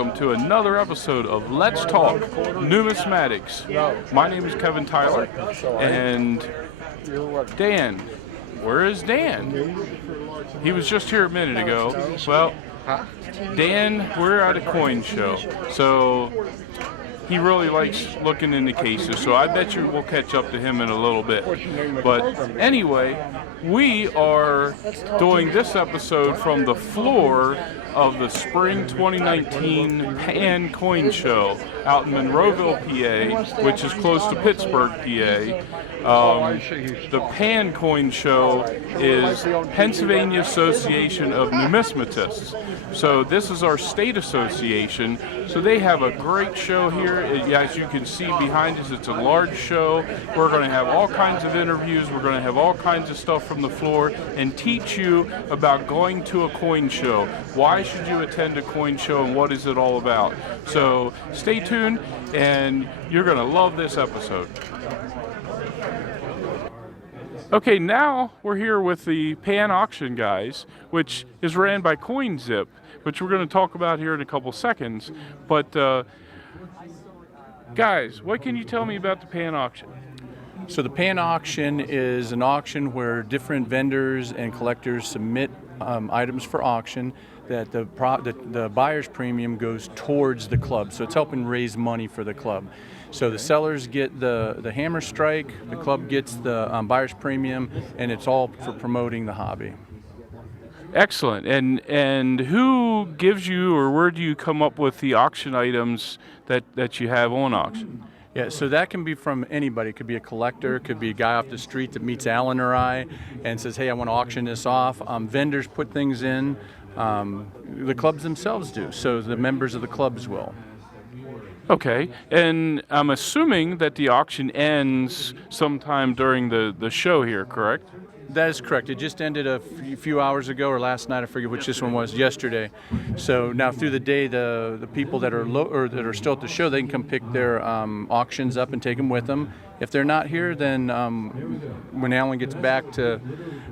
welcome to another episode of Let's Talk Numismatics. My name is Kevin Tyler, and Dan, where is Dan? He was just here a minute ago. Well, Dan, we're at a coin show, so he really likes looking in the cases, so I bet you we'll catch up to him in a little bit. But anyway, we are doing this episode from the floor of the Spring 2019 Pan Coin Show out in Monroeville, PA, which is close to Pittsburgh, PA. The Pan Coin Show is Pennsylvania Association of Numismatists. So this is our state association. So they have a great show here. As you can see behind us, it's a large show. We're going to have all kinds of interviews. We're going to have all kinds of stuff from the floor and teach you about going to a coin show. Why should you attend a coin show and what is it all about? So stay tuned and you're going to love this episode. Okay, now we're here with the Pan Auction guys, which is ran by CoinZip, which we're going to talk about here in a couple seconds. But guys, what can you tell me about the Pan Auction? So the Pan Auction is an auction where different vendors and collectors submit items for auction that the buyer's premium goes towards the club. So it's helping raise money for the club. So the sellers get the hammer strike, the club gets the buyer's premium, and it's all for promoting the hobby. Excellent. And who gives you, or where do you come up with the auction items that you have on auction? Yeah, so that can be from anybody. It could be a collector, it could be a guy off the street that meets Alan or I and says, hey, I want to auction this off. Vendors put things in. The clubs themselves do, so the members of the clubs will. Okay, and I'm assuming that the auction ends sometime during the show here, correct? That is correct. It just ended a few hours ago, or last night. I forget which this one was. Yesterday. So now through the day, the people that are still at the show, they can come pick their auctions up and take them with them. If they're not here, then when Alan gets back to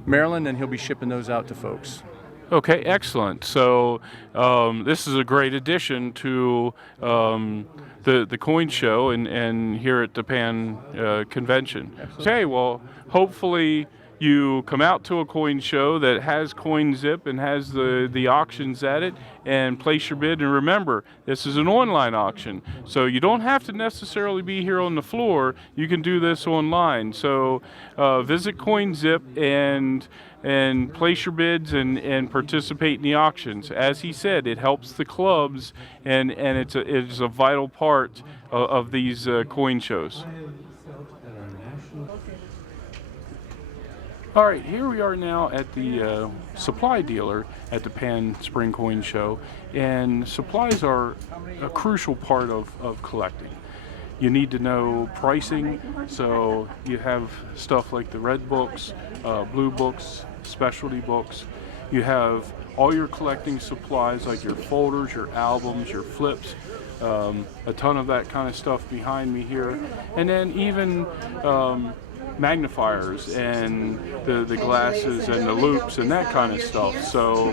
Maryland, then he'll be shipping those out to folks. Okay, excellent. So this is a great addition to the coin show and here at the Pan convention. Okay, well, hopefully you come out to a coin show that has CoinZip and has the auctions at it and place your bid. And remember, this is an online auction, so you don't have to necessarily be here on the floor. You can do this online. So visit CoinZip and place your bids and participate in the auctions. As he said, it helps the clubs and it's a vital part of these coin shows. All right, here we are now at the supply dealer at the Pan Spring Coin Show, and supplies are a crucial part of collecting. You need to know pricing, so you have stuff like the red books, blue books, specialty books. You have all your collecting supplies like your folders, your albums, your flips, a ton of that kind of stuff behind me here, and then even magnifiers and the glasses and the loops and that kind of stuff. So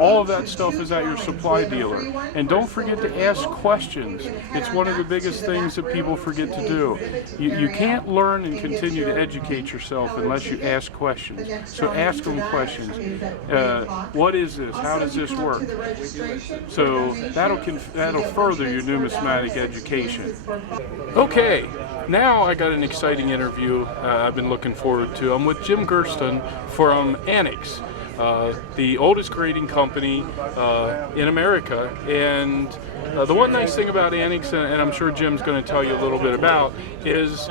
all of that stuff is at your supply dealer. And don't forget to ask questions. It's one of the biggest things that people forget to do. You can't learn and continue to educate yourself unless you ask questions. So ask them questions. What is this? How does this work? So that'll further your numismatic education. Okay, now I got an exciting interview I've been looking forward to. I'm with Jim Gerston from Annex, the oldest grading company in America. And the one nice thing about Annex, and I'm sure Jim's going to tell you a little bit about, is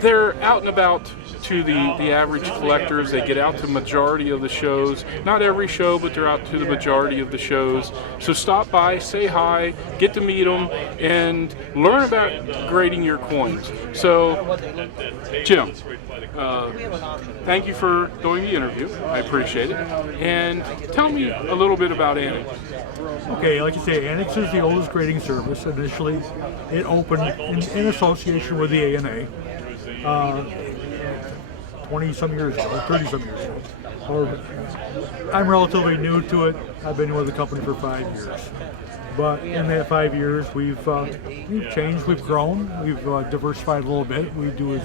they're out and about to the average collectors. They get out to the majority of the shows. Not every show, but they're out to the majority of the shows. So stop by, say hi, get to meet them, and learn about grading your coins. So, Jim, thank you for doing the interview. I appreciate it. And tell me a little bit about Annex. Okay, like you say, Annex is the oldest grading service. Initially, it opened in association with the ANA. 20-some years ago, 30-some years ago. Or, I'm relatively new to it. I've been with the company for 5 years. But in that 5 years, we've changed, we've grown, we've diversified a little bit. We do a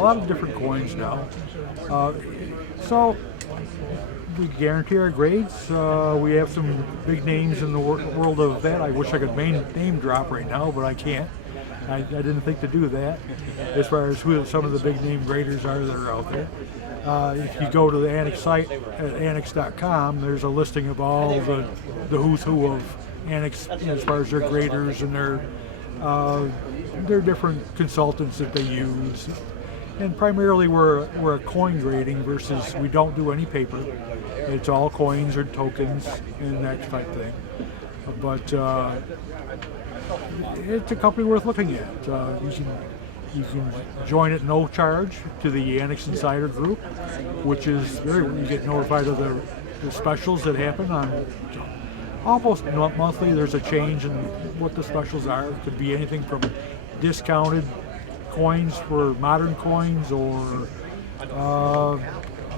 lot of different coins now. So we guarantee our grades. We have some big names in the world of that. I wish I could name drop right now, but I can't. I didn't think to do that as far as who some of the big name graders are that are out there. If you go to the Annex site at annex.com, there's a listing of all the who's who of Annex as far as their graders and their different consultants that they use. And primarily we're a coin grading versus we don't do any paper. It's all coins or tokens and that type thing. But it's a company worth looking at. You can join at no charge to the Annex Insider Group, which is you get notified of the specials that happen on almost monthly. There's a change in what the specials are. It could be anything from discounted coins for modern coins, or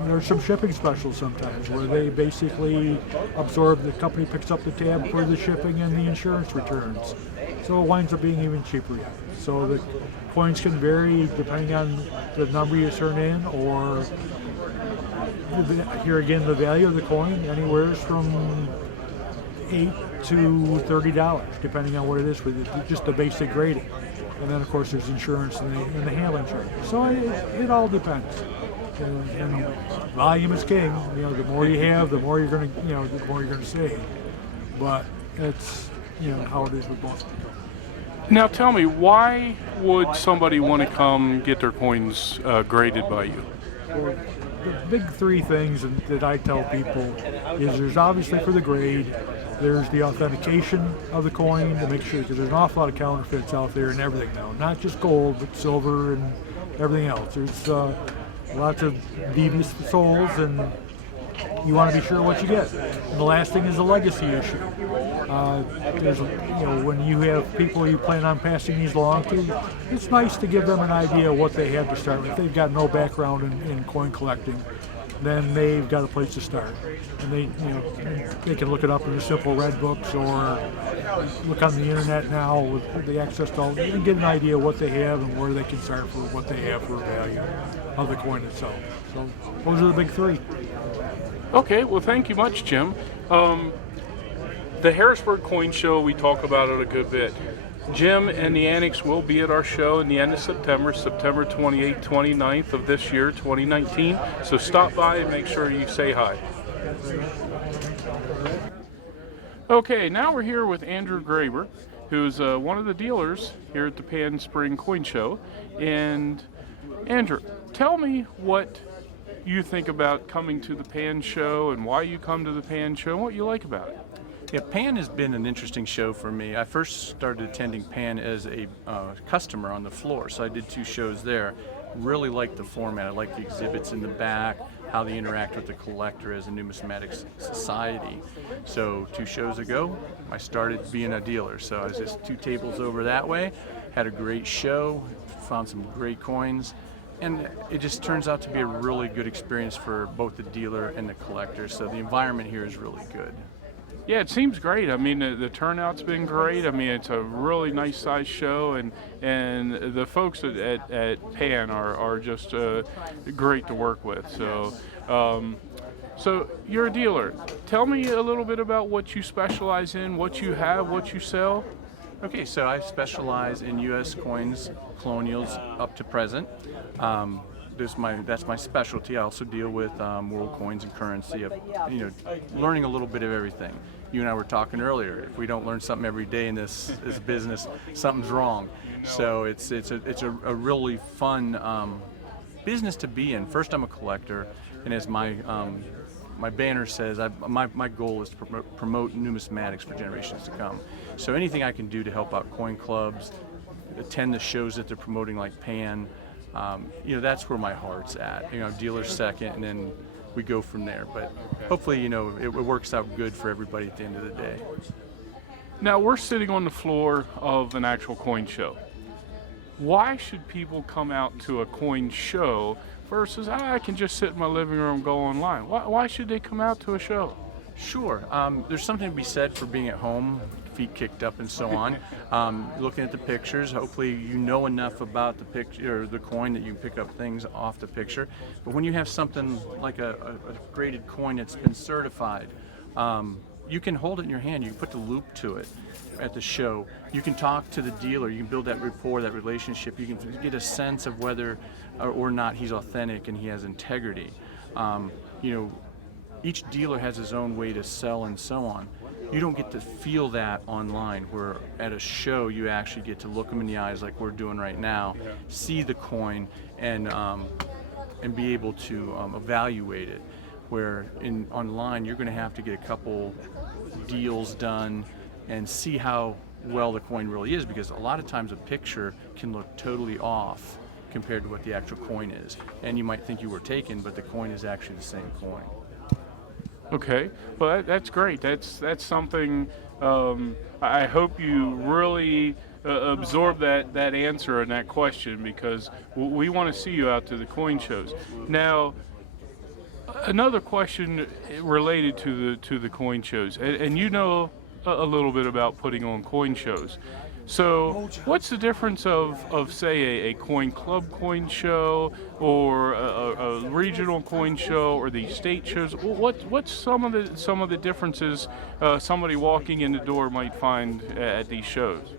there's some shipping specials sometimes where they basically absorb, the company picks up the tab for the shipping and the insurance returns. So it winds up being even cheaper. So the coins can vary depending on the number you turn in, or here again, the value of the coin, anywhere from $8 to $30, depending on what it is for just the basic grading. And then, of course, there's insurance and the handling charge. So it all depends. And volume is king. The more you have, the more you're going to save. But it's how it is with both. Now tell me, why would somebody want to come get their coins graded by you? Well, the big three things that I tell people is there's obviously for the grade, there's the authentication of the coin to make sure, because there's an awful lot of counterfeits out there and everything now, not just gold, but silver and everything else. There's lots of devious souls, and you want to be sure what you get. And the last thing is the legacy issue. There's, when you have people you plan on passing these along to, it's nice to give them an idea of what they have to start with. If they've got no background in coin collecting, then they've got a place to start. And they can look it up in the simple red books, or look on the internet now with the access to all. They can get an idea of what they have and where they can start for what they have for value of the coin itself. So those are the big three. Okay, well, thank you much, Jim. The Harrisburg Coin Show, we talk about it a good bit. Jim and the Annex will be at our show in the end of September 28th, 29th of this year, 2019. So stop by and make sure you say hi. Okay, now we're here with Andrew Graber, who's one of the dealers here at the Pan Spring Coin Show. And Andrew, tell me what you think about coming to the Pan Show and why you come to the Pan Show and what you like about it. Yeah, Pan has been an interesting show for me. I first started attending Pan as a customer on the floor, so I did 2 shows there. Really liked the format. I liked the exhibits in the back, how they interact with the collector as a numismatics society. So 2 shows ago, I started being a dealer. So I was just 2 tables over that way, had a great show, found some great coins, and it just turns out to be a really good experience for both the dealer and the collector. So the environment here is really good. Yeah, it seems great. I mean, the turnout's been great. I mean, it's a really nice size show, and the folks at Pan are just great to work with. So, so you're a dealer. Tell me a little bit about what you specialize in, what you have, what you sell. Okay, so I specialize in U.S. coins, colonials up to present. That's my specialty. I also deal with world coins and currency. Learning a little bit of everything. You and I were talking earlier. If we don't learn something every day in this business, something's wrong. So it's a really fun business to be in. First, I'm a collector, and as my banner says, my goal is to promote numismatics for generations to come. So anything I can do to help out coin clubs, attend the shows that they're promoting like Pan. That's where my heart's at. Dealer's second, and then we go from there. But hopefully, it works out good for everybody at the end of the day. Now we're sitting on the floor of an actual coin show. why should people come out to a coin show versus I can just sit in my living room, go online? Why should they come out to a show? Sure. There's something to be said for being at home, feet kicked up and so on. Looking at the pictures, hopefully you know enough about the picture or the coin that you can pick up things off the picture. But when you have something like a graded coin that's been certified, you can hold it in your hand. You can put the loop to it at the show. You can talk to the dealer. You can build that rapport, that relationship. You can get a sense of whether or not he's authentic and he has integrity. Each dealer has his own way to sell and so on. You don't get to feel that online, where at a show you actually get to look them in the eyes like we're doing right now, see the coin, and be able to evaluate it. Where online you're going to have to get a couple deals done and see how well the coin really is, because a lot of times a picture can look totally off compared to what the actual coin is. And you might think you were taken, but the coin is actually the same coin. Okay, well that's great. That's something. I hope you really absorb that answer and that question, because we want to see you out to the coin shows. Now, another question related to the coin shows, and you know a little bit about putting on coin shows. So what's the difference of say a coin club coin show or a regional coin show or the state shows? What's some of the differences somebody walking in the door might find at these shows?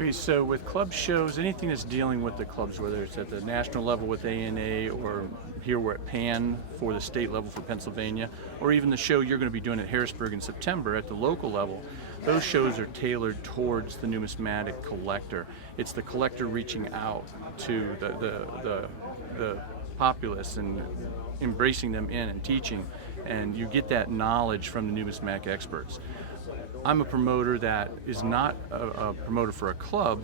Okay, so with club shows, anything that's dealing with the clubs, whether it's at the national level with ANA or here we're at PAN for the state level for Pennsylvania, or even the show you're going to be doing at Harrisburg in September at the local level, those shows are tailored towards the numismatic collector. It's the collector reaching out to the populace and embracing them in and teaching, and you get that knowledge from the numismatic experts. I'm a promoter that is not a promoter for a club,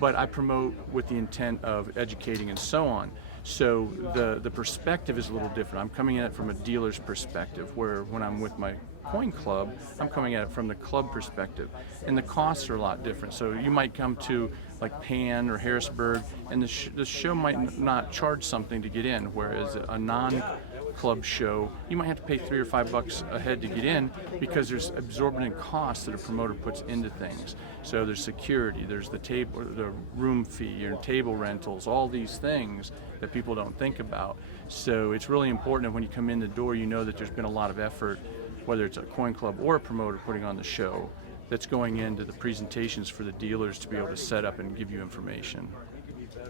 but I promote with the intent of educating and so on. So the perspective is a little different. I'm coming at it from a dealer's perspective, where when I'm with my coin club, I'm coming at it from the club perspective. And the costs are a lot different. So you might come to like Pan or Harrisburg, and the show might not charge something to get in, whereas a non-club show, you might have to pay $3 or $5 a head to get in, because there's exorbitant costs that a promoter puts into things. So there's security, there's the table, the room fee, your table rentals, all these things that people don't think about. So it's really important that when you come in the door, you know that there's been a lot of effort, whether it's a coin club or a promoter putting on the show, that's going into the presentations for the dealers to be able to set up and give you information.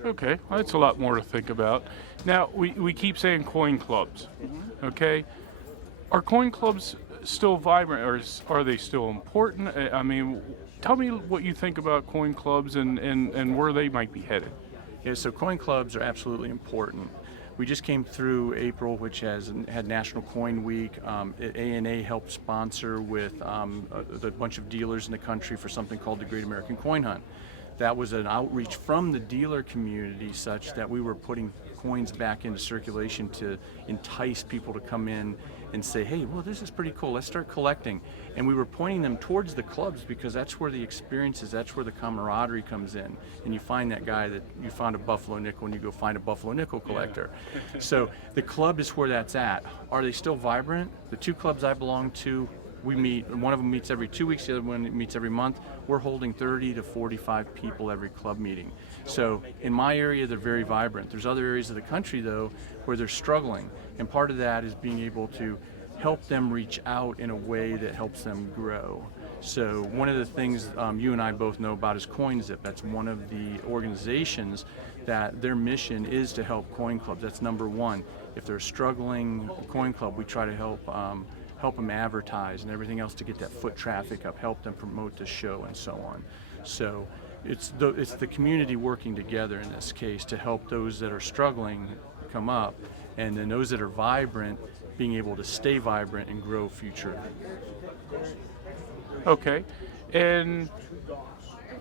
Okay, well, that's a lot more to think about. Now, we keep saying coin clubs, okay? Are coin clubs still vibrant, or are they still important? I mean, tell me what you think about coin clubs and where they might be headed. Yeah, so coin clubs are absolutely important. We just came through April, which has had National Coin Week. ANA helped sponsor with a bunch of dealers in the country for something called the Great American Coin Hunt. That was an outreach from the dealer community such that we were putting coins back into circulation to entice people to come in and say, hey, well, this is pretty cool, let's start collecting. And we were pointing them towards the clubs, because that's where the experience is, that's where the camaraderie comes in. And you find that guy that you found a Buffalo nickel and you go find a Buffalo nickel collector. Yeah. So the club is where that's at. Are they still vibrant? The two clubs I belong to, we meet, one of them meets every 2 weeks, the other one meets every month. We're holding 30 to 45 people every club meeting. So in my area, they're very vibrant. There's other areas of the country, though, where they're struggling. And part of that is being able to help them reach out in a way that helps them grow. So one of the things you and I both know about is CoinZip. That's one of the organizations that their mission is to help coin clubs. That's number one. If they're a struggling coin club, we try to help them advertise and everything else to get that foot traffic up, help them promote the show and so on. So it's the community working together in this case to help those that are struggling come up, and then those that are vibrant being able to stay vibrant and grow future. Okay, and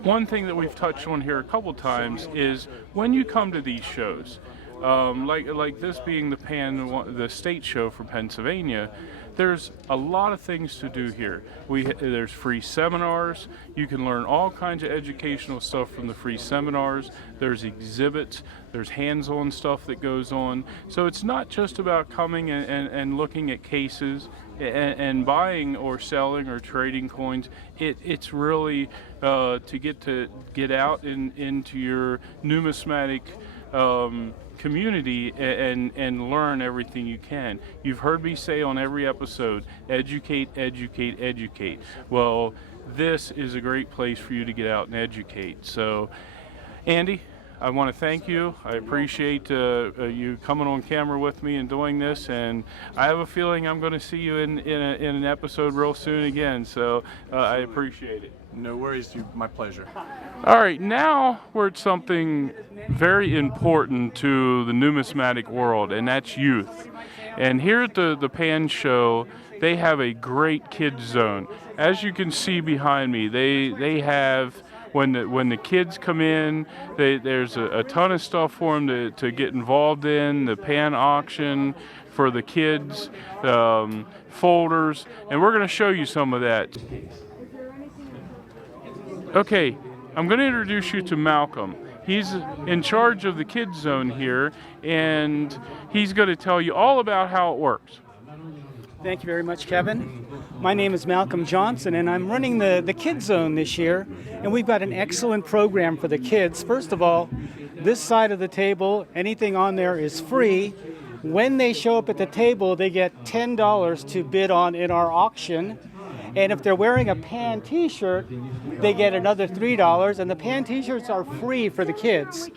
one thing that we've touched on here a couple times is when you come to these shows, like this being the state show for Pennsylvania, there's a lot of things to do here. There's free seminars. You can learn all kinds of educational stuff from the free seminars. There's exhibits. There's hands-on stuff that goes on. So it's not just about coming and looking at cases and buying or selling or trading coins. It's really to get out into your numismatic community and learn everything you can. You've heard me say on every episode, educate, educate, educate. Well, this is a great place for you to get out and educate. So, Andy, I want to thank you. I appreciate you coming on camera with me and doing this, and I have a feeling I'm going to see you in an episode real soon again, so I appreciate it. No worries, my pleasure. All right, now we're at something very important to the numismatic world, and that's youth. And here at the Pan Show, they have a great kids zone. As you can see behind me, they have, when the kids come in, there's a ton of stuff for them to get involved in, the Pan auction for the kids, folders, and we're going to show you some of that. Okay, I'm going to introduce you to Malcolm. He's in charge of the kids zone here, and he's going to tell you all about how it works. Thank you very much, Kevin. My name is Malcolm Johnson, and I'm running the Kids Zone this year, and we've got an excellent program for the kids. First of all, this side of the table, anything on there is free. When they show up at the table, they get $10 to bid on in our auction. And if they're wearing a Pan t-shirt, they get another $3, and the Pan t-shirts are free for the kids.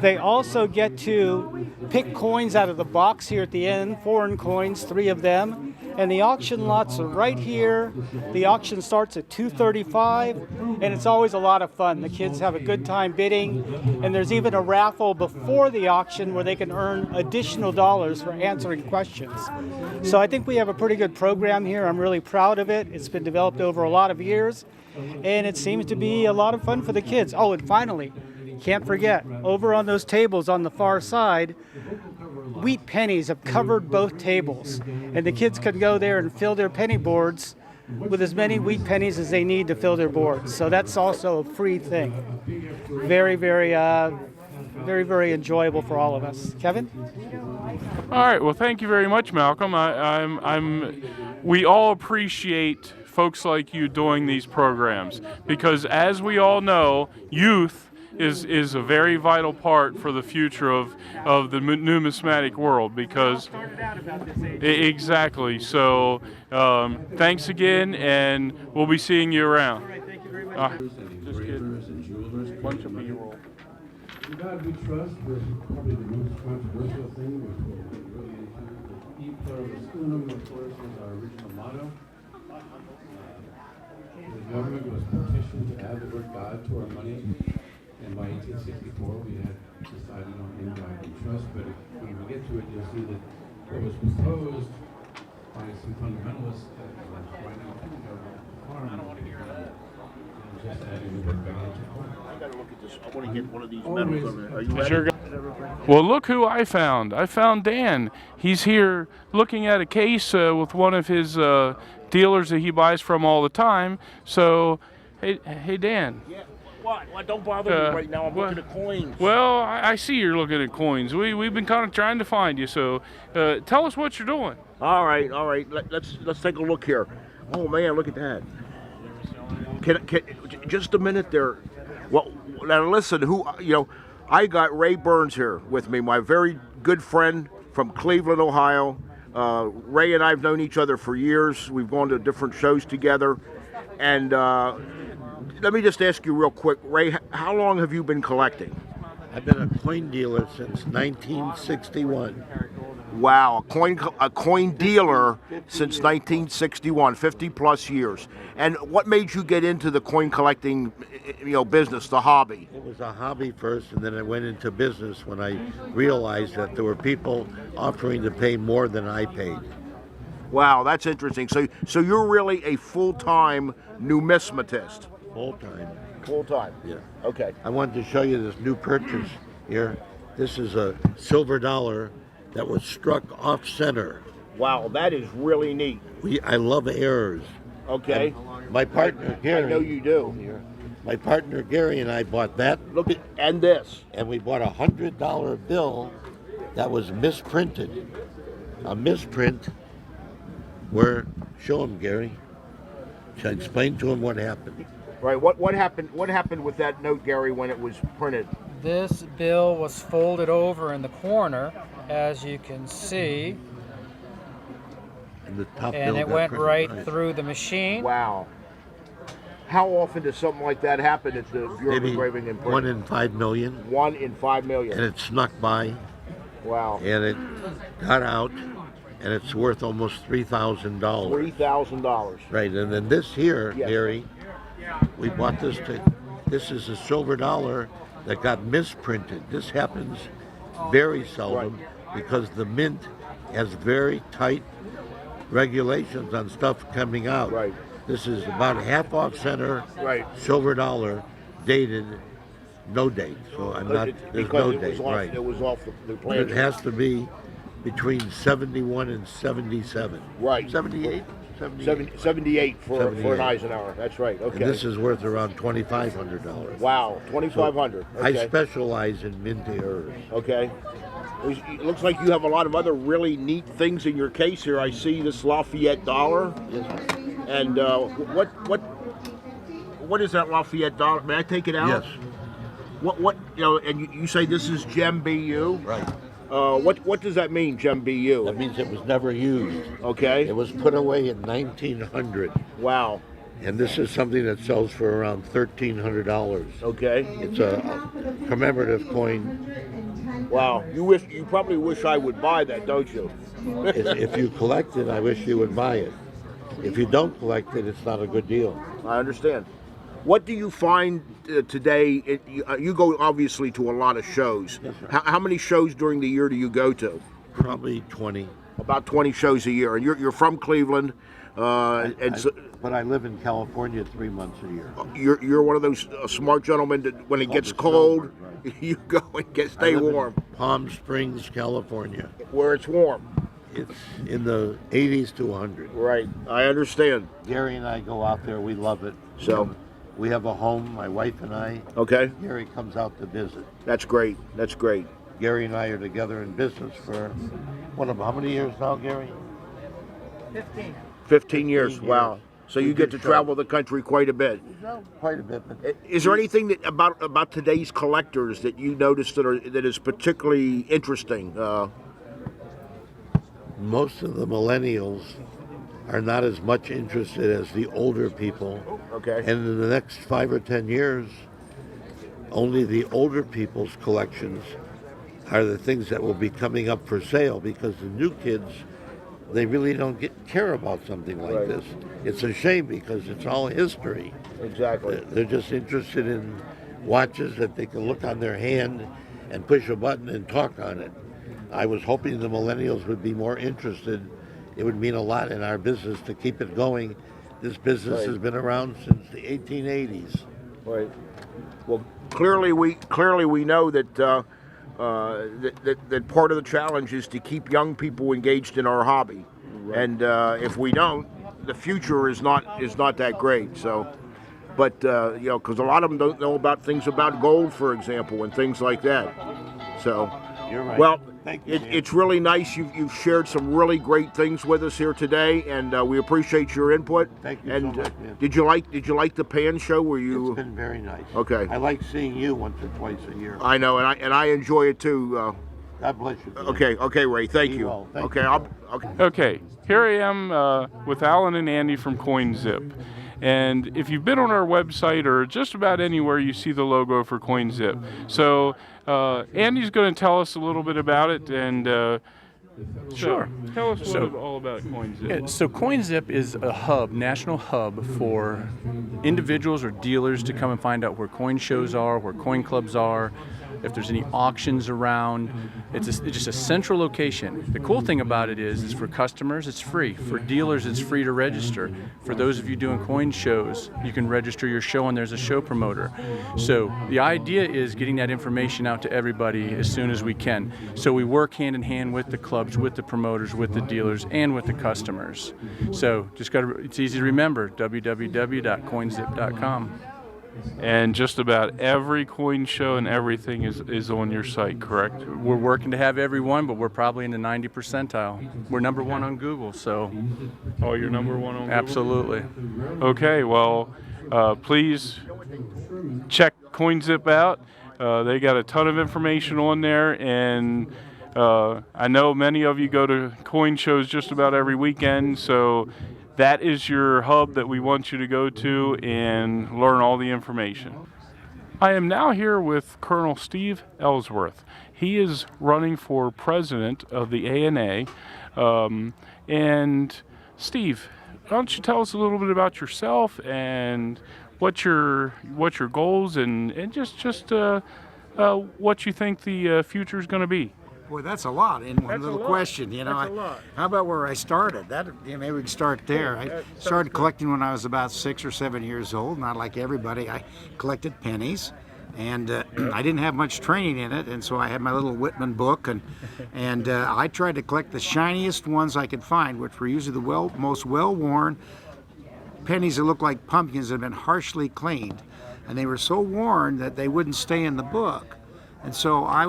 They also get to pick coins out of the box here at the end, foreign coins, 3 of them. And the auction lots are right here. The auction starts at $2.35, and it's always a lot of fun. The kids have a good time bidding, and there's even a raffle before the auction where they can earn additional dollars for answering questions. So I think we have a pretty good program here. I'm really proud of it. It's been developed over a lot of years, and it seems to be a lot of fun for the kids. Oh, and finally, can't forget, over on those tables on the far side, wheat pennies have covered both tables, and the kids can go there and fill their penny boards with as many wheat pennies as they need to fill their boards. So that's also a free thing. Very, very enjoyable for all of us. Kevin? All right. Well, thank you very much, Malcolm. We all appreciate folks like you doing these programs because, as we all know, youth is a very vital part for the future of the numismatic world because exactly. So thanks again, and we'll be seeing you around. Just kidding. Bunch of B-roll. In God we trust was probably the most controversial thing, which we'll really into. E pluribus unum, of course, was our original motto. The government was petitioned to add the word God to our money. And by 1864, we had decided on in God we trust. But when we get to it, you'll see that what was proposed by some fundamentalists that was why not do government farm? I don't want to hear that. Just adding the word God to farm. I gotta look at this. I want to get one of these medals over there. Are you ready? Sure. Well, look who I found. I found Dan. He's here looking at a case with one of his dealers that he buys from all the time. So, hey Dan. Yeah. What? Don't bother me right now. I'm looking at coins. Well, I see you're looking at coins. We've been kind of trying to find you. So, tell us what you're doing. All right. Let's take a look here. Oh man, look at that. Can just a minute there. Well, now listen. I got Ray Burns here with me, my very good friend from Cleveland, Ohio. Ray and I have known each other for years. We've gone to different shows together, and. Let me just ask you real quick, Ray, how long have you been collecting? I've been a coin dealer since 1961. Wow, a coin dealer since 1961, 50 plus years. And what made you get into the coin collecting, business, the hobby? It was a hobby first, and then I went into business when I realized that there were people offering to pay more than I paid. Wow, that's interesting. So you're really a full-time numismatist? Full time. Yeah. Okay. I wanted to show you this new purchase here. This is a silver dollar that was struck off center. Wow, that is really neat. I love errors. Okay. My partner Gary. I know you do. My partner Gary and I bought that, Look at, and this. and we bought $100 bill that was misprinted. A misprint. Where? Show him, Gary. Explain to him what happened. Right. What happened? What happened with that note, Gary, when it was printed? This bill was folded over in the corner, as you can see, And the top and bill it got went printed. right through the machine. Wow. How often does something like that happen at the Bureau of Maybe Engraving and 1 Printing? in 5 million. 1 in 5 million. And it snuck by, Wow. and it got out, and it's worth almost $3,000. $3,000. Right, and then this here, Yes. Gary, we bought this this is a silver dollar that got misprinted. This happens very seldom because the mint has very tight regulations on stuff coming out. Right. This is about half off center, Right. silver dollar, dated, no date. So I'm not, there's Because no it was date, off, right. it was off the But plan. it has to be between 71 and 77. Right. 78? 78 for an 78. Eisenhower. That's right. And Okay. this is worth around $2,500. Wow. 2,500. I Okay. specialize in mint errors. Okay. It looks like you have a lot of other really neat things in your case here. I see this Lafayette dollar. And what is that Lafayette dollar? May I take it out? Yes, What and you say this is Gem BU? right. What does that mean, Gem BU? That means it was never used. Okay. It was put away in 1900. Wow. And this is something that sells for around $1,300. Okay. It's a commemorative coin. Wow. You probably wish I would buy that, don't you? If you collect it, I wish you would buy it. If you don't collect it, it's not a good deal. I understand. What do you find today? You go obviously to a lot of shows. Yes, sir. How many shows during the year do you go to? Probably 20. About 20 shows a year. And you're from Cleveland, But I live in California 3 months a year. you're one of those smart gentlemen that when it gets the cold, snowbird, you go and I stay live in warm Palm Springs, California. where it's warm. It's in the 80s to 100. Right. I understand. Gary and I go out there. We love it. So- we have a home, my wife and I. Okay. Gary comes out to visit. That's great. That's great. Gary and I are together in business for how many years now, Gary? 15. 15 years. 15 Wow. years. So you We get do to show. travel the country quite a bit. No, quite a bit. But Is there anything that about today's collectors that you notice that is particularly interesting? most of the millennials are not as much interested as the older people. Okay. And in the next 5 or 10 years, only the older people's collections are the things that will be coming up for sale, because the new kids, they really don't care about something like Right. this. It's a shame because it's all history. Exactly. They're just interested in watches that they can look on their hand and push a button and talk on it. I was hoping the millennials would be more interested. It would mean a lot in our business to keep it going. This business Right. has been around since the 1880s. Right. Well, clearly we know that that part of the challenge is to keep young people engaged in our hobby, and if we don't, the future is not that great. So, but because a lot of them don't know about things about gold, for example, and things like that. So, You're right. well, Thank you, Dan. it's really nice. You've shared some really great things with us here today, and we appreciate your input. Thank you so And much, man. did you like the pan show? Were you? It's been very nice. Okay. I like seeing you once or twice a year. I know, and I enjoy it too. God bless you. Dan. Okay, Ray. Thank Be you. well. Thank Okay, you. okay. Okay, here I am with Alan and Andy from CoinZip. And if you've been on our website or just about anywhere, you see the logo for CoinZip. So Andy's going to tell us a little bit about it. And Sure. Tell us So- all about CoinZip. Yeah, so CoinZip is a hub, national hub for individuals or dealers to come and find out where coin shows are, where coin clubs are, if there's any auctions around. It's just a central location. The cool thing about it is for customers, it's free. For dealers, it's free to register. For those of you doing coin shows, you can register your show and there's a show promoter. So the idea is getting that information out to everybody as soon as we can. So we work hand in hand with the clubs, with the promoters, with the dealers, and with the customers. So it's easy to remember, www.coinzip.com. And just about every coin show and everything is on your site, correct? We're working to have every one, but we're probably in the 90 percentile. We're number one on Google, so. Oh, you're number one on Google? Absolutely. Okay, well, please check CoinZip out. They got a ton of information on there, and I know many of you go to coin shows just about every weekend, so that is your hub that we want you to go to and learn all the information. I am now here with Colonel Steve Ellsworth. He is running for president of the ANA. And Steve, why don't you tell us a little bit about yourself and what your goals and just what you think the future is going to be? Boy, that's a lot in one little question. You know, how about where I started? Maybe we can start there. I started collecting when I was about 6 or 7 years old. Not like everybody. I collected pennies, and I didn't have much training in it, and so I had my little Whitman book, and I tried to collect the shiniest ones I could find, which were usually the most well-worn pennies that looked like pumpkins that had been harshly cleaned, and they were so worn that they wouldn't stay in the book. And so I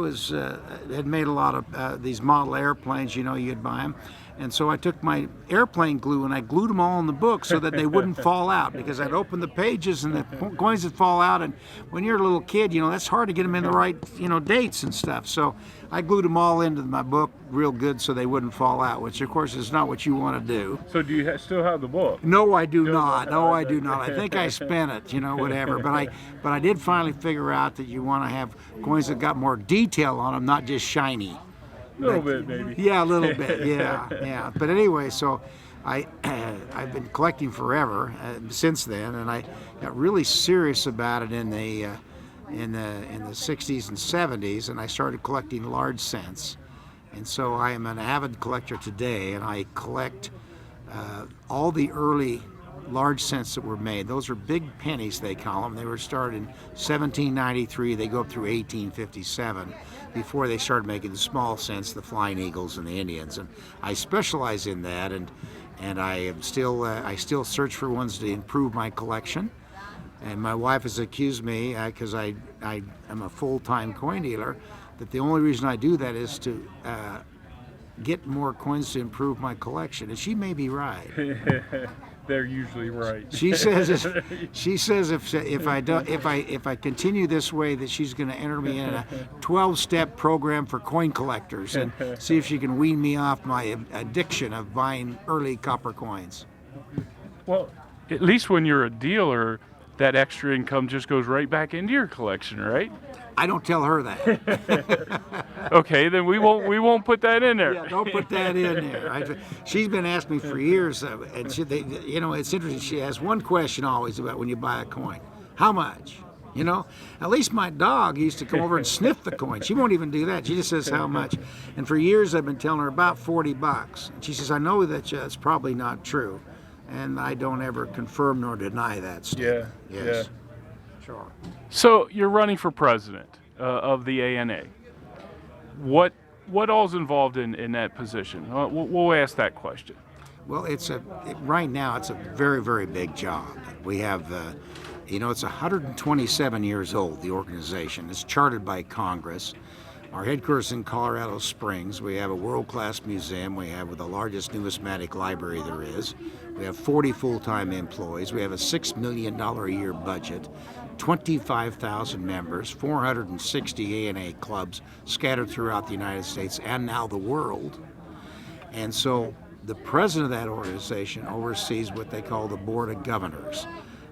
had made a lot of these model airplanes, you know, you'd buy them. And so I took my airplane glue and I glued them all in the book so that they wouldn't fall out, because I'd open the pages and the coins would fall out. And when you're a little kid, you know, that's hard to get them in the right, you know, dates and stuff. So I glued them all into my book real good so they wouldn't fall out, which of course is not what you want to do. So do you still have the book? No, I do not. No, I do not. I think I spent it, you know, whatever. But I did finally figure out that you want to have coins that got more detail on them, not just shiny. A little bit, maybe. Yeah, a little bit. Yeah. But anyway, so I've been collecting forever since then, and I got really serious about it in the 60s and 70s, and I started collecting large cents. And so I am an avid collector today, and I collect all the early large cents that were made. Those are big pennies, they call them. They were started in 1793. They go up through 1857 before they started making the small cents, the Flying Eagles and the Indians. And I specialize in that, and I am still I still search for ones to improve my collection. And my wife has accused me, because I am a full-time coin dealer, that the only reason I do that is to get more coins to improve my collection. And she may be right. They're usually right. She says if I continue this way, that she's going to enter me in a 12-step program for coin collectors and see if she can wean me off my addiction of buying early copper coins. Well, at least when you're a dealer, that extra income just goes right back into your collection, right? I don't tell her that. Okay, then we won't put that in there. Yeah, don't put that in there. She's been asking me for years, and you know, it's interesting. She has one question always about when you buy a coin: how much? You know, at least my dog used to come over and sniff the coin. She won't even do that. She just says how much. And for years I've been telling her about $40. And she says, I know that it's probably not true, and I don't ever confirm nor deny that statement. Yeah. Yes. Yeah. Sure. So you're running for president of the ANA. What all's involved in that position? We'll ask that question. Well, right now it's a very, very big job. We have, you know, it's 127 years old, the organization. It's chartered by Congress. Our headquarters in Colorado Springs. We have a world-class museum. We have the largest numismatic library there is. We have 40 full-time employees. We have a $6 million a year budget, 25,000 members, 460 ANA clubs scattered throughout the United States and now the world. And so the president of that organization oversees what they call the Board of Governors.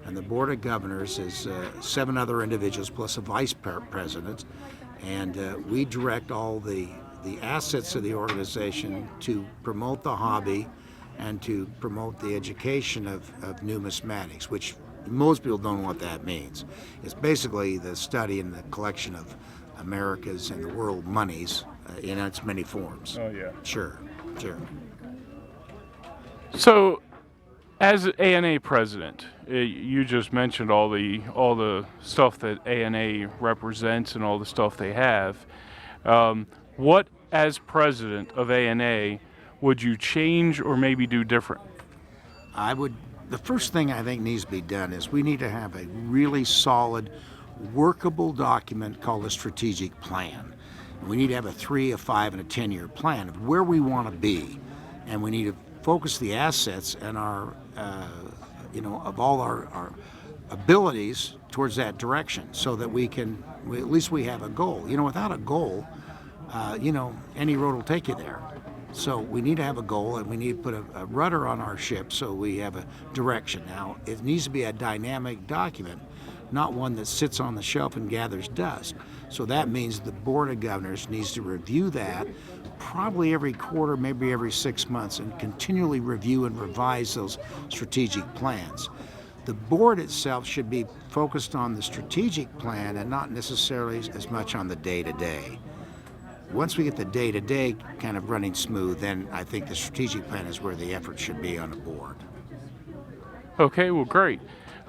And the Board of Governors is 7 other individuals plus a vice president. And we direct all the assets of the organization to promote the hobby and to promote the education of numismatics, which most people don't know what that means. It's basically the study and the collection of America's and the world monies in its many forms. Oh yeah. Sure. So, as ANA president, you just mentioned all the stuff that ANA represents and all the stuff they have. What, as president of ANA, would you change or maybe do different? The first thing I think needs to be done is we need to have a really solid, workable document called a strategic plan. We need to have a 3, a 5, and a 10-year plan of where we want to be, and we need to focus the assets and our, of all our abilities towards that direction, so that at least we have a goal. Without a goal, any road will take you there. So we need to have a goal, and we need to put a rudder on our ship so we have a direction. Now, it needs to be a dynamic document, not one that sits on the shelf and gathers dust. So that means the Board of Governors needs to review that probably every quarter, maybe every 6 months, and continually review and revise those strategic plans. The board itself should be focused on the strategic plan and not necessarily as much on the day-to-day. Once we get the day-to-day kind of running smooth, then I think the strategic plan is where the effort should be on the board. Okay, well, great.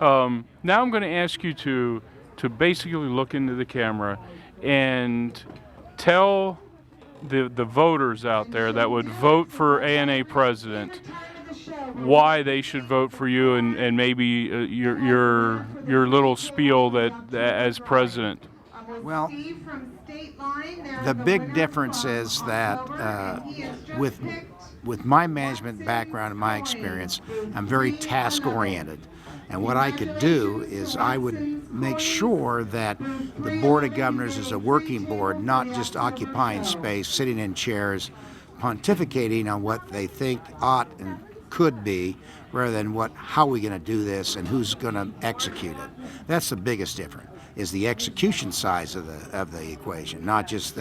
Now I'm going to ask you to basically look into the camera and tell the voters out there that would vote for ANA president why they should vote for you, and maybe your little spiel that as president. Well, the big difference is that with my management background and my experience, I'm very task-oriented. And what I could do is I would make sure that the Board of Governors is a working board, not just occupying space, sitting in chairs, pontificating on what they think ought and could be, rather than how are we going to do this and who's going to execute it. That's the biggest difference, is the execution size of the equation, not just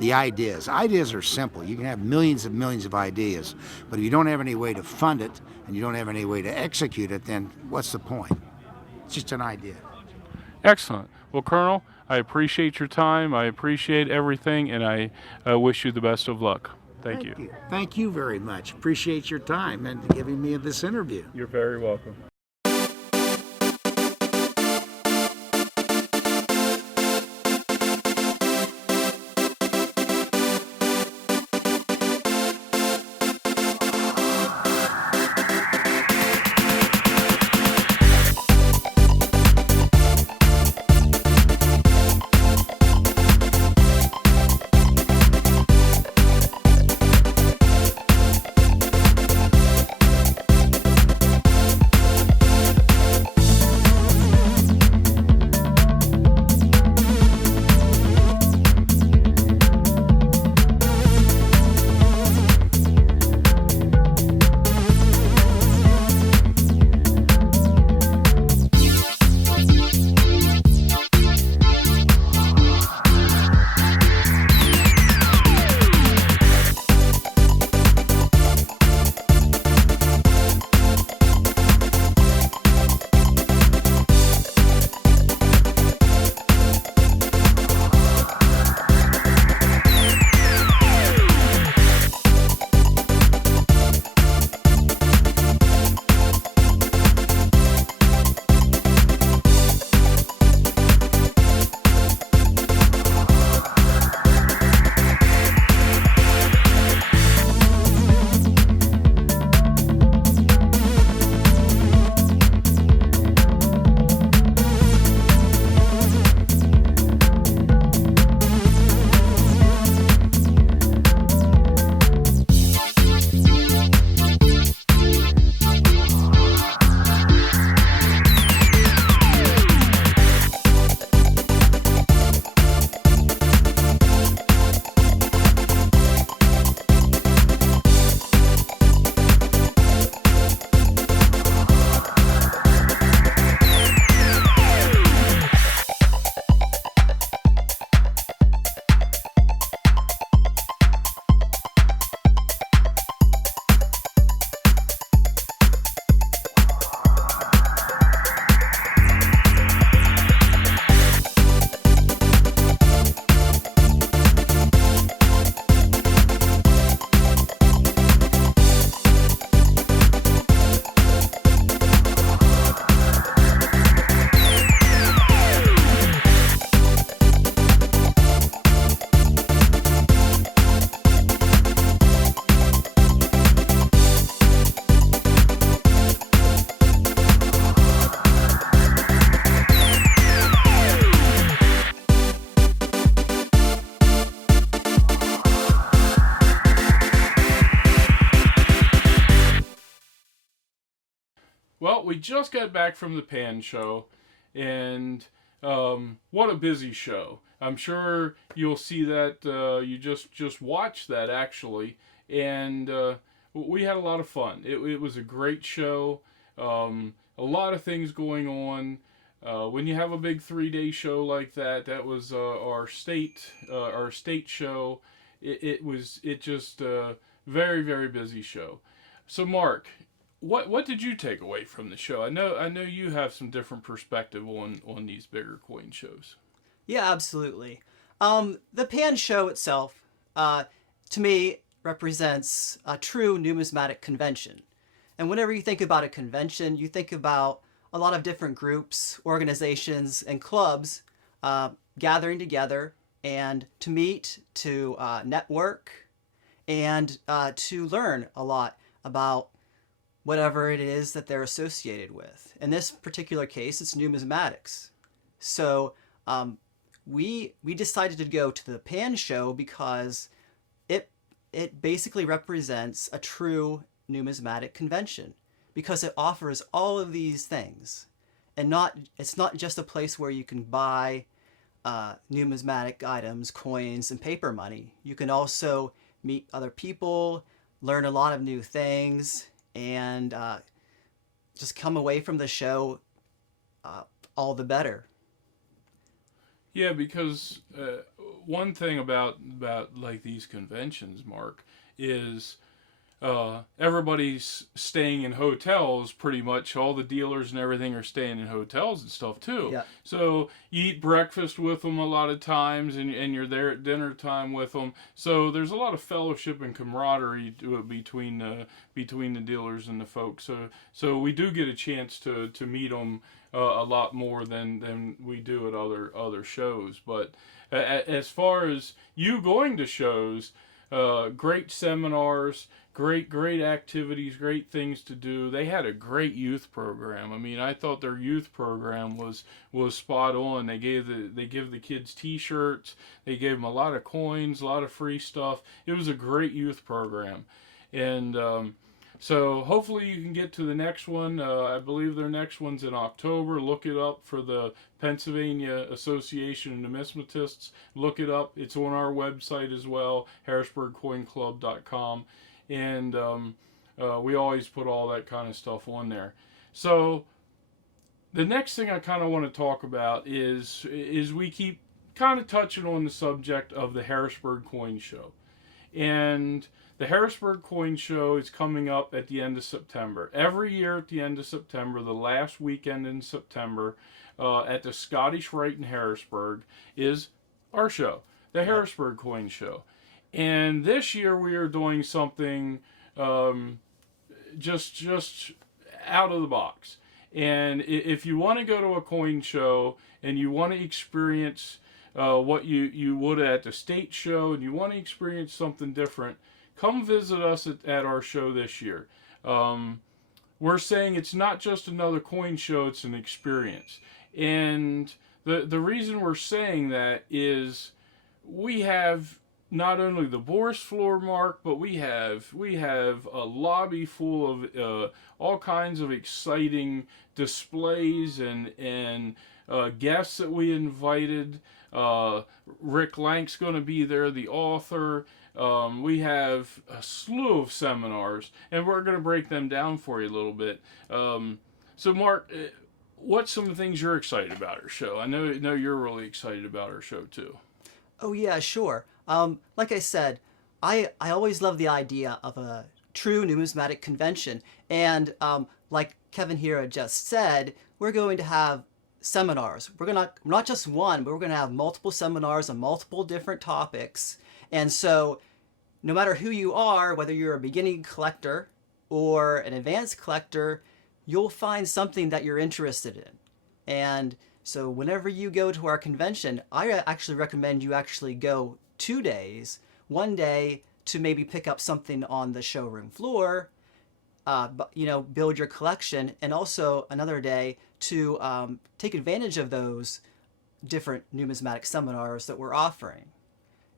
the ideas. Ideas are simple. You can have millions and millions of ideas, but if you don't have any way to fund it and you don't have any way to execute it, then what's the point? It's just an idea. Excellent. Well, Colonel, I appreciate your time. I appreciate everything, and I wish you the best of luck. Thank you. Thank you very much. Appreciate your time and giving me this interview. You're very welcome. we just got back from the Pan show, and what a busy show. I'm sure you'll see that, you just watched that actually, and we had a lot of fun. It was a great show, a lot of things going on. When you have a big 3-day show like that, that was our state show. It was just a very, very busy show. So Mark, what did you take away from the show? I know you have some different perspective on these bigger coin shows. Yeah, absolutely. The Pan show itself, to me, represents a true numismatic convention. And whenever you think about a convention, you think about a lot of different groups, organizations, and clubs gathering together and to meet, to network, and to learn a lot about whatever it is that they're associated with. In this particular case, it's numismatics. So we decided to go to the Pan show because it basically represents a true numismatic convention, because it offers all of these things, and it's not just a place where you can buy numismatic items, coins, and paper money. You can also meet other people, learn a lot of new things, and just come away from the show all the better. Yeah, because one thing about like these conventions, Mark, is everybody's staying in hotels pretty much. All the dealers and everything are staying in hotels and stuff too. Yeah. So you eat breakfast with them a lot of times, and you're there at dinner time with them. So there's a lot of fellowship and camaraderie between the dealers and the folks. So we do get a chance to meet them a lot more than we do at other shows. But as far as you going to shows, great seminars, great activities, great things to do. They had a great youth program. I mean, I thought their youth program was spot on. They give the kids T-shirts. They gave them a lot of coins, a lot of free stuff. It was a great youth program, and so hopefully you can get to the next one. I believe their next one's in October. Look it up for the Pennsylvania Association of Numismatists. Look it up. It's on our website as well, harrisburgcoinclub.com. And we always put all that kind of stuff on there. So the next thing I kind of want to talk about is we keep kind of touching on the subject of the Harrisburg Coin Show. And the Harrisburg Coin Show is coming up at the end of September. Every year at the end of September, the last weekend in September, at the Scottish Rite in Harrisburg, is our show, the Harrisburg Coin Show. And this year we are doing something just out of the box. And if you want to go to a coin show and you want to experience what you would at the state show, and you want to experience something different, come visit us at our show this year. We're saying it's not just another coin show, it's an experience. And the reason we're saying that is we have not only the Bourse floor, Mark, but we have a lobby full of all kinds of exciting displays and guests that we invited. Rick Lank's going to be there, the author. We have a slew of seminars, and we're going to break them down for you a little bit. So, Mark, what's some of the things you're excited about our show? I know you're really excited about our show too. Oh yeah, sure. Like I said, I always love the idea of a true numismatic convention, and like Kevin here had just said, we're going to have seminars. We're not just one, but we're going to have multiple seminars on multiple different topics. And so no matter who you are, whether you're a beginning collector or an advanced collector, you'll find something that you're interested in. And so whenever you go to our convention, I actually recommend you actually go 2 days. One day to maybe pick up something on the showroom floor, build your collection, and also another day to take advantage of those different numismatic seminars that we're offering.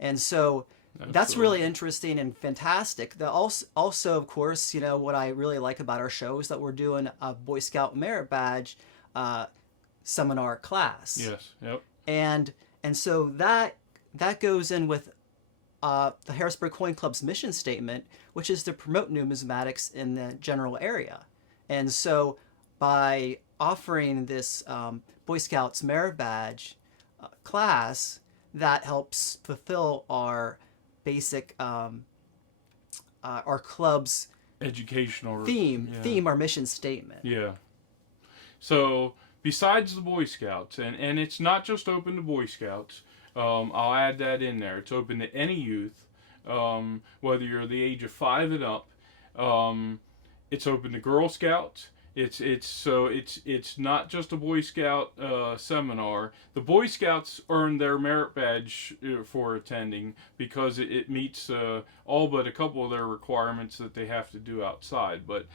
And so That's really interesting and fantastic. Also, of course, what I really like about our show is that we're doing a Boy Scout Merit Badge seminar class. Yes. Yep. And so that goes in with the Harrisburg Coin Club's mission statement, which is to promote numismatics in the general area. And so by offering this Boy Scouts Merit Badge class, that helps fulfill our basic our club's educational theme, our mission statement. Yeah. So besides the Boy Scouts, and it's not just open to Boy Scouts, I'll add that in there. It's open to any youth, whether you're the age of 5 and up. It's open to Girl Scouts. It's not just a Boy Scout seminar. The Boy Scouts earn their merit badge for attending because it meets all but a couple of their requirements that they have to do outside. But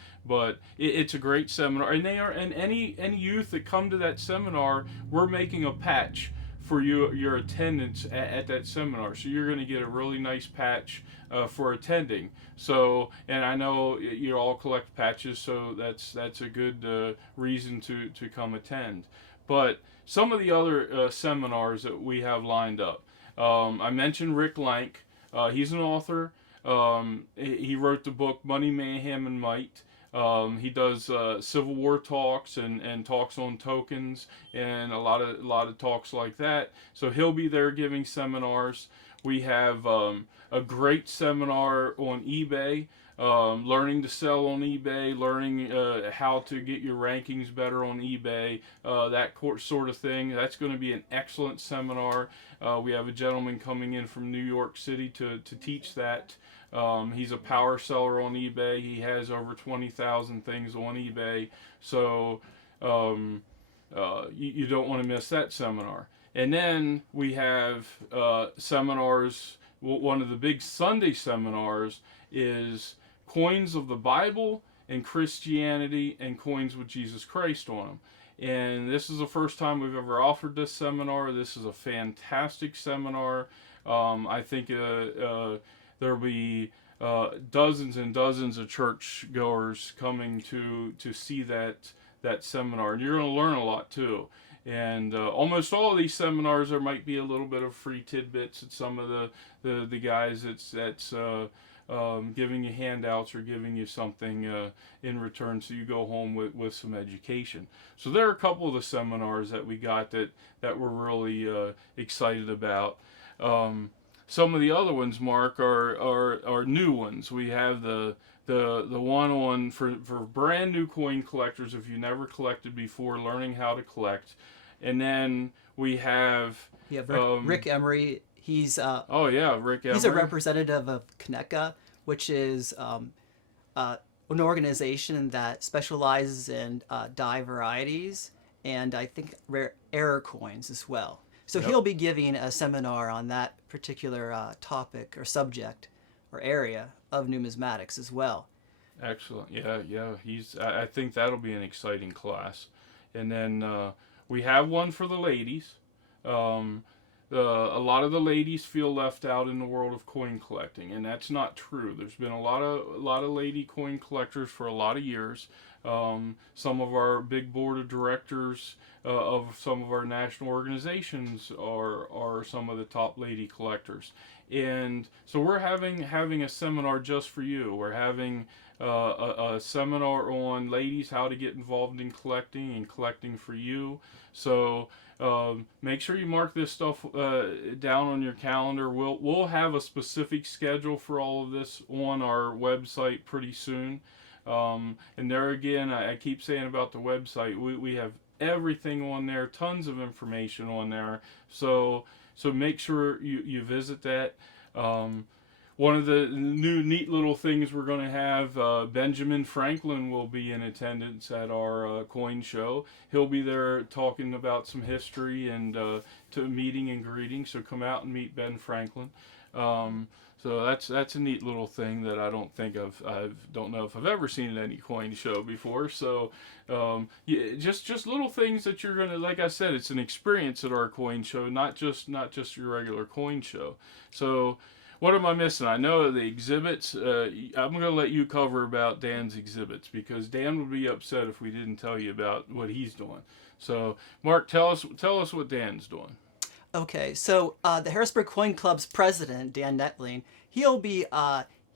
it's a great seminar, and any youth that come to that seminar, we're making a patch for your attendance at that seminar. So you're going to get a really nice patch for attending. So, and I know you all collect patches, so that's a good reason to come attend. But some of the other seminars that we have lined up, I mentioned Rick Lank. He's an author. He wrote the book Money, Mayhem, and Might. He does Civil War talks and talks on tokens and a lot of talks like that. So he'll be there giving seminars. We have a great seminar on eBay, learning to sell on eBay, learning how to get your rankings better on eBay, that sort of thing. That's going to be an excellent seminar. We have a gentleman coming in from New York City to teach that. He's a power seller on eBay. He has over 20,000 things on eBay. So you don't want to miss that seminar. And then we have seminars. One of the big Sunday seminars is coins of the Bible and Christianity and coins with Jesus Christ on them. And this is the first time we've ever offered this seminar. This is a fantastic seminar. I think there'll be dozens and dozens of church goers coming to see that seminar, and you're going to learn a lot too. And almost all of these seminars, there might be a little bit of free tidbits at some of the guys that's giving you handouts or giving you something in return, so you go home with some education. So there are a couple of the seminars that we got that we're really excited about. Some of the other ones, Mark, are new ones. We have the one on for brand new coin collectors, if you never collected before, learning how to collect. And then we have Rick Emery. He's Rick Emery. He's a representative of Kaneka, which is an organization that specializes in die varieties and I think rare error coins as well. So he'll be giving a seminar on that particular topic or subject or area of numismatics as well. Excellent. Yeah. I think that'll be an exciting class. And then we have one for the ladies. A lot of the ladies feel left out in the world of coin collecting, and that's not true. There's been a lot of lady coin collectors for a lot of years. Some of our big board of directors of some of our national organizations are some of the top lady collectors. And so we're having a seminar just for you. We're having a seminar on ladies, how to get involved in collecting and collecting for you. So make sure you mark this stuff down on your calendar. We'll have a specific schedule for all of this on our website pretty soon. And there again, I keep saying about the website, we have everything on there, tons of information on there. So make sure you visit that. One of the new neat little things we're going to have, Benjamin Franklin will be in attendance at our coin show. He'll be there talking about some history and to meeting and greeting. So come out and meet Ben Franklin. So that's a neat little thing that I don't know if I've ever seen at any coin show before. So just little things that you're gonna, like I said, it's an experience at our coin show, not just your regular coin show. So What am I missing? I know the exhibits. I'm going to let you cover about Dan's exhibits because Dan would be upset if we didn't tell you about what he's doing. So, Mark, tell us what Dan's doing. Okay, so the Harrisburg Coin Club's president, Dan Netling, he'll be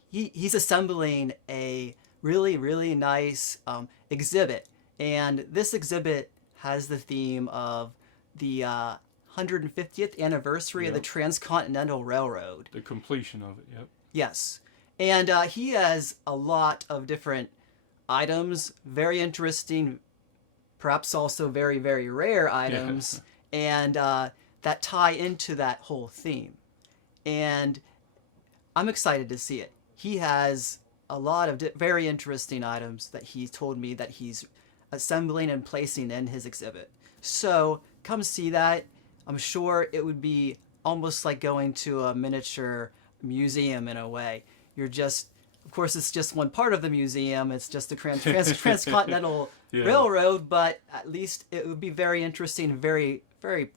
he's assembling a really nice exhibit, and this exhibit has the theme of the 150th anniversary of the Transcontinental Railroad. The completion of it. Yep. Yes, and he has a lot of different items, very interesting, perhaps also very rare items, and that tie into that whole theme. And I'm excited to see it. He has a lot of very interesting items that he told me that he's assembling and placing in his exhibit. So come see that. I'm sure it would be almost like going to a miniature museum in a way. You're just, of course, it's just one part of the museum. It's just the Transcontinental Railroad, but at least it would be very interesting, very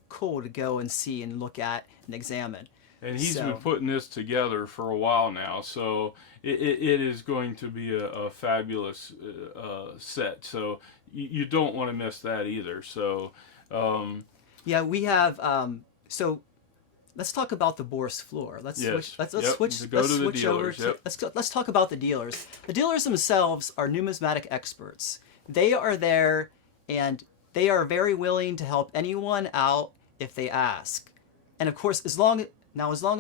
cool to go and see and look at and examine. And he's been putting this together for a while now, so it is going to be a fabulous set. So you don't want to miss that either. So yeah, we have. So let's talk about the Bourse floor. Let's switch. Let's switch over to. Let's talk about the dealers. The dealers themselves are numismatic experts. They are there, and they are very willing to help anyone out if they ask. And of course, as long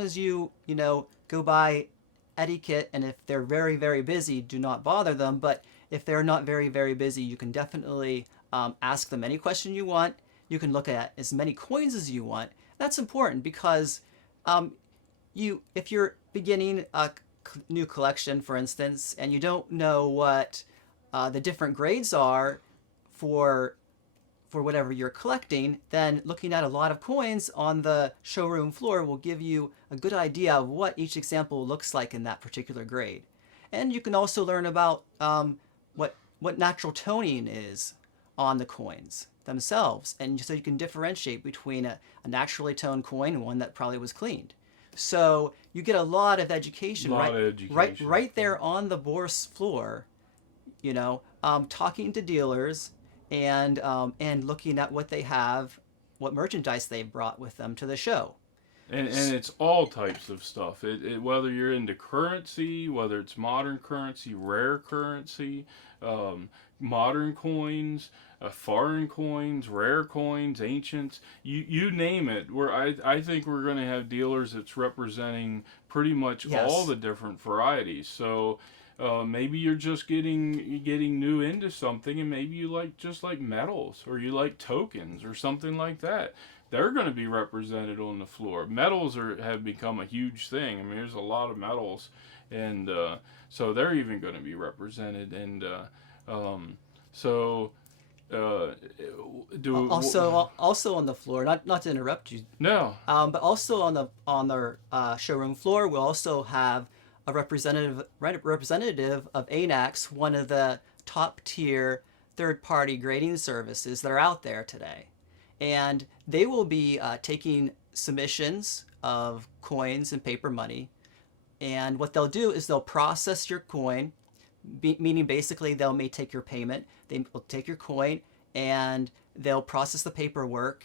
as you go by etiquette, and if they're very busy, do not bother them. But if they're not very busy, you can definitely ask them any question you want. You can look at as many coins as you want. That's important because if you're beginning a new collection, for instance, and you don't know what the different grades are for whatever you're collecting, then looking at a lot of coins on the showroom floor will give you a good idea of what each example looks like in that particular grade. And you can also learn about what natural toning is on the coins themselves, and so you can differentiate between a naturally toned coin and one that probably was cleaned. So you get a lot of education right there on the Bourse floor, talking to dealers and looking at what they have, what merchandise they brought with them to the show. And it's all types of stuff. Whether you're into currency, whether it's modern currency, rare currency, modern coins, foreign coins, rare coins, ancients, you name it. I think we're going to have dealers that's representing pretty much all the different varieties. So maybe you're just getting new into something, and maybe you like metals, or you like tokens or something like that. They're going to be represented on the floor. Metals have become a huge thing. I mean, there's a lot of metals, and so they're even going to be represented. And also on the floor, not to interrupt you. No. But also on the showroom floor, we'll also have a representative of ANAX, one of the top tier third-party grading services that are out there today. And they will be taking submissions of coins and paper money. And what they'll do is they'll process your coin, meaning basically they may take your payment. They will take your coin and they'll process the paperwork,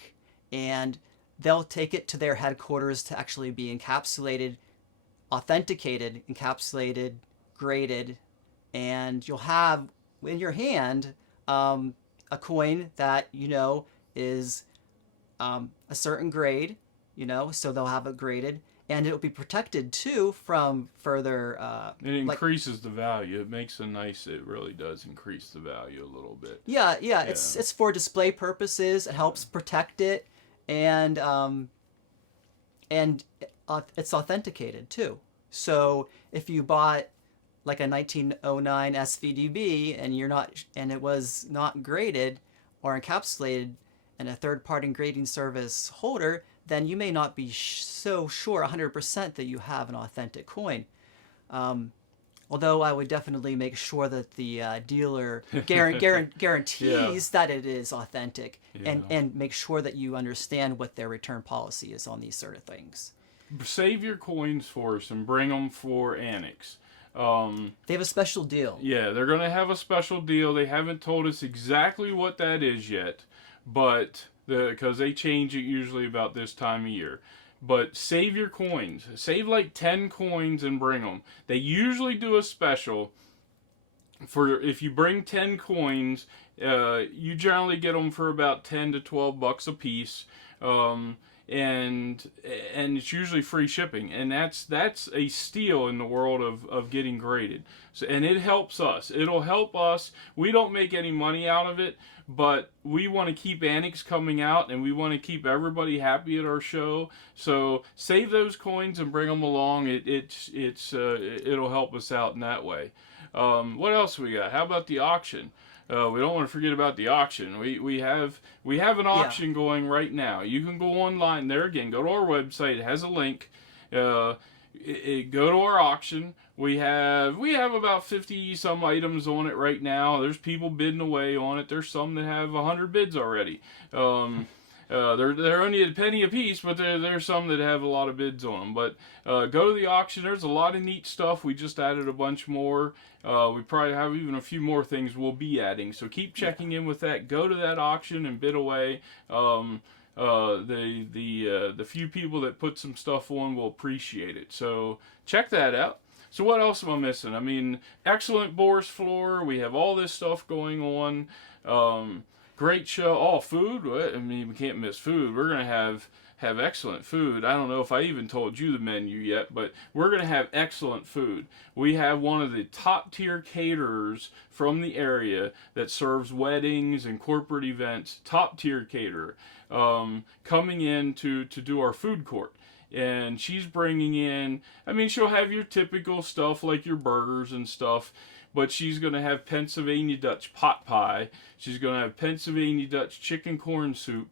and they'll take it to their headquarters to actually be encapsulated, authenticated, graded, and you'll have in your hand a coin that is a certain grade, so they'll have it graded, and it'll be protected too from further. It increases the value. It really does increase the value a little bit. Yeah. It's for display purposes. It helps protect it, and it's authenticated too. So if you bought like a 1909 SVDB and it was not graded or encapsulated and a third-party grading service holder, then you may not be so sure 100% that you have an authentic coin. Although I would definitely make sure that the dealer guarantees that it is authentic, and make sure that you understand what their return policy is on these sort of things. save your coins for us and bring them for Annex. They have a special deal. Yeah, they're going to have a special deal. They haven't told us exactly what that is yet, but because they change it usually about this time of year. But save your coins. Save like 10 coins and bring them. They usually do a special for if you bring 10 coins, you generally get them for about 10 to 12 bucks a piece. And it's usually free shipping, and that's a steal in the world of getting graded. So, and it helps us. It'll help us. We don't make any money out of it, but we want to keep Annex coming out, and we want to keep everybody happy at our show. So save those coins and bring them along. It'll help us out in that way. What else we got? How about the auction? We don't want to forget about the auction. We have an auction going right now. You can go online there again. Go to our website. It has a link. Go to our auction. We have about 50 some items on it right now. There's people bidding away on it. There's some that have 100 bids already. They're only a penny a piece, but there's some that have a lot of bids on them. But go to the auction. There's a lot of neat stuff. We just added a bunch more. We probably have even a few more things we'll be adding. So keep checking in with that. Go to that auction and bid away. The few people that put some stuff on will appreciate it. So check that out. So what else am I missing? I mean, excellent Boris floor. We have all this stuff going on. Great show. Oh, food. I mean, we can't miss food. We're gonna have excellent food. I don't know if I even told you the menu yet, but we're gonna have excellent food. We have one of the top tier caterers from the area that serves weddings and corporate events. Top tier caterer coming in to do our food court. And she's bringing in, I mean, she'll have your typical stuff like your burgers and stuff, but she's going to have Pennsylvania Dutch pot pie. She's going to have Pennsylvania Dutch chicken corn soup.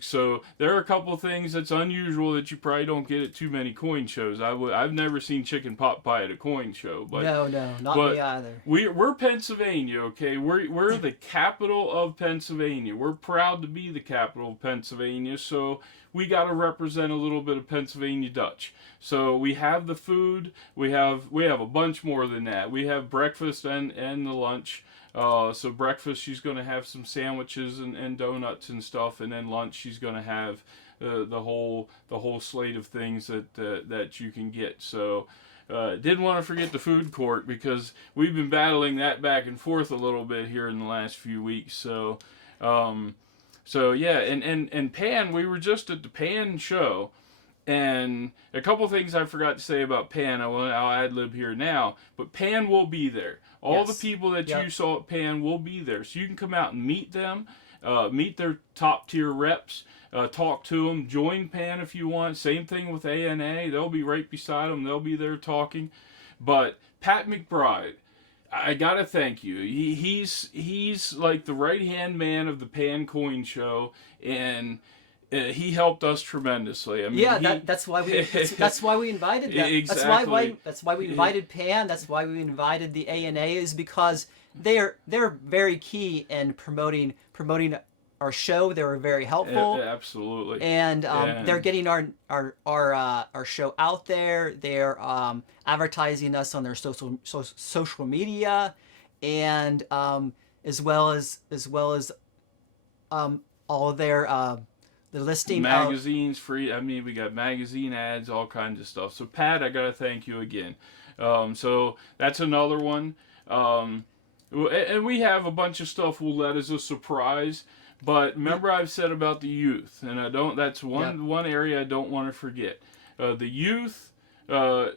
So there are a couple things that's unusual that you probably don't get at too many coin shows. I've never seen chicken pot pie at a coin show. But No, not me either. We're Pennsylvania, okay? We're the capital of Pennsylvania. We're proud to be the capital of Pennsylvania, so we got to represent a little bit of Pennsylvania Dutch. So we have the food. We have a bunch more than that. We have breakfast and the lunch. So breakfast, she's going to have some sandwiches and donuts and stuff, and then lunch, she's going to have the whole slate of things that you can get. So didn't want to forget the food court because we've been battling that back and forth a little bit here in the last few weeks. So yeah, and Pan, we were just at the Pan show. And a couple things I forgot to say about Pan, I'll ad-lib here now, but Pan will be there. All the people that you saw at Pan will be there. So you can come out and meet them, meet their top tier reps, talk to them, join Pan if you want. Same thing with ANA. They'll be right beside them. They'll be there talking. But Pat McBride, I gotta thank you. He's like the right-hand man of the Pan Coin Show, and he helped us tremendously. I mean, that's why we invited them. Exactly. That's why we invited Pan. That's why we invited the ANA, is because they're very key in promoting our show. They were very helpful. Absolutely. And they're getting our show out there. They're advertising us on their social media, and as well as all of their the listing magazines free. I mean, we got magazine ads, all kinds of stuff. So Pat, I gotta thank you again. So that's another one. And we have a bunch of stuff we'll let as a surprise. But remember, I've said about the youth, and that's one area I don't want to forget. The youth. We're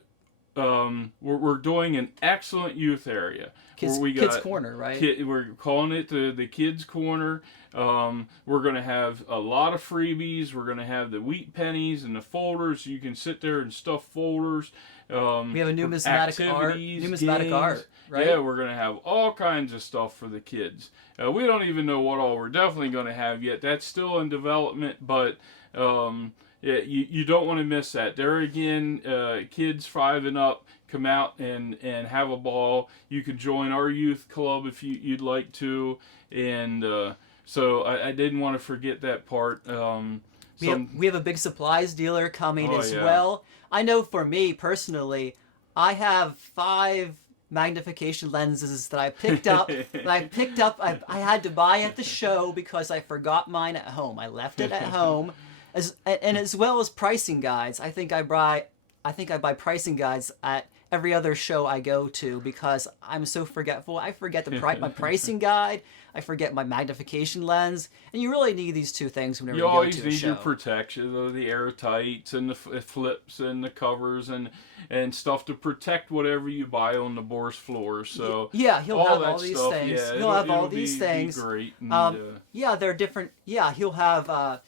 doing an excellent youth area. Kids Corner, right? We're calling it the Kids Corner. We're going to have a lot of freebies. We're going to have the wheat pennies and the folders. You can sit there and stuff folders. We have a numismatic art, right? Yeah, we're going to have all kinds of stuff for the kids. We don't even know what all we're definitely going to have yet. That's still in development, but yeah, you don't want to miss that. There again, kids 5 and up, come out and have a ball. You can join our youth club if you'd like to. And so I didn't want to forget that part. We have a big supplies dealer coming as yeah. well. I know for me personally, I have 5 magnification lenses that I picked up. I had to buy at the show because I forgot mine at home. I left it at home, as well as pricing guides. I think I buy pricing guides at every other show I go to because I'm so forgetful. I forget my pricing guide. I forget my magnification lens, and you really need these 2 things whenever you go to a show. You always need your protection, the airtights and the flips and the covers and stuff to protect whatever you buy on the Bourse floor. So yeah, he'll have all these things. Yeah, he'll have all these things. Be great. And, yeah, they're different. Yeah, he'll have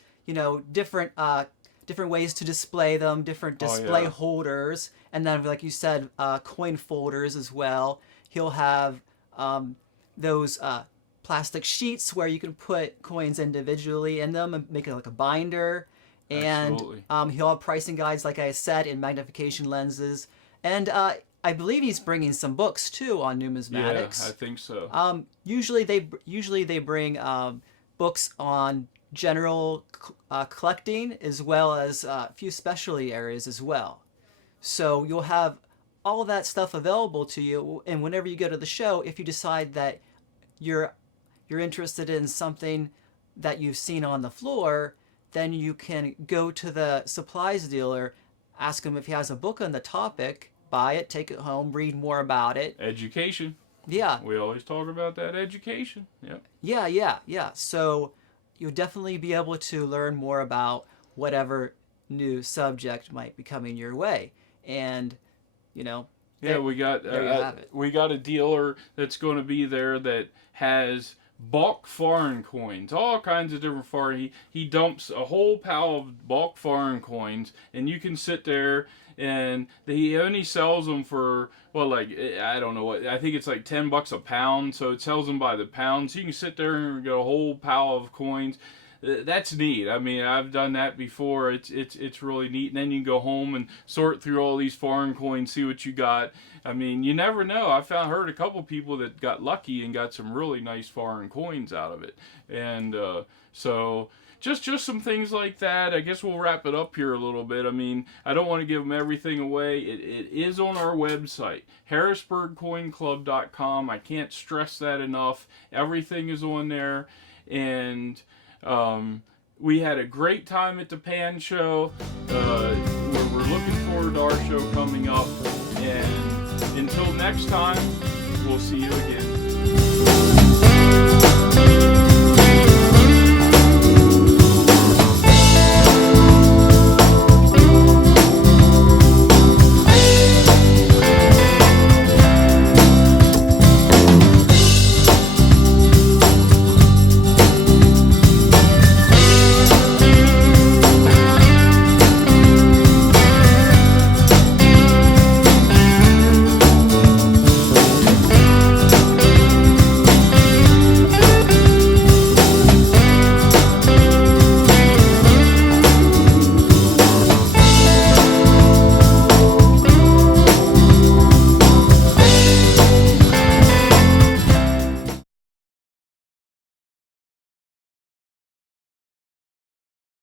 different ways to display them, different display holders, and then like you said, coin folders as well. He'll have those plastic sheets where you can put coins individually in them and make it like a binder. And he'll have pricing guides, like I said, in magnification lenses. And I believe he's bringing some books too on numismatics. Yeah, I think so. Usually they bring books on general collecting as well as a few specialty areas as well. So you'll have all that stuff available to you, and whenever you go to the show, if you decide that you're interested in something that you've seen on the floor, then you can go to the supplies dealer, ask him if he has a book on the topic, buy it, take it home, read more about it. Education. Yeah. We always talk about that education. Yep. Yeah. So you'll definitely be able to learn more about whatever new subject might be coming your way. And, we got there you have it. We got a dealer that's going to be there that has bulk foreign coins, all kinds of different foreign. He dumps a whole pile of bulk foreign coins, and you can sit there, and he only sells them for, I don't know what, I think it's like $10 a pound, so it sells them by the pound, so you can sit there and get a whole pile of coins. That's neat. I mean, I've done that before. It's really neat. And then you can go home and sort through all these foreign coins, see what you got. I mean, you never know. I heard a couple people that got lucky and got some really nice foreign coins out of it. And so just some things like that. I guess we'll wrap it up here a little bit. I mean, I don't want to give them everything away. It is on our website, harrisburgcoinclub.com. I can't stress that enough. Everything is on there. And we had a great time at the Pan Show. We're looking forward to our show coming up. And until next time, we'll see you again.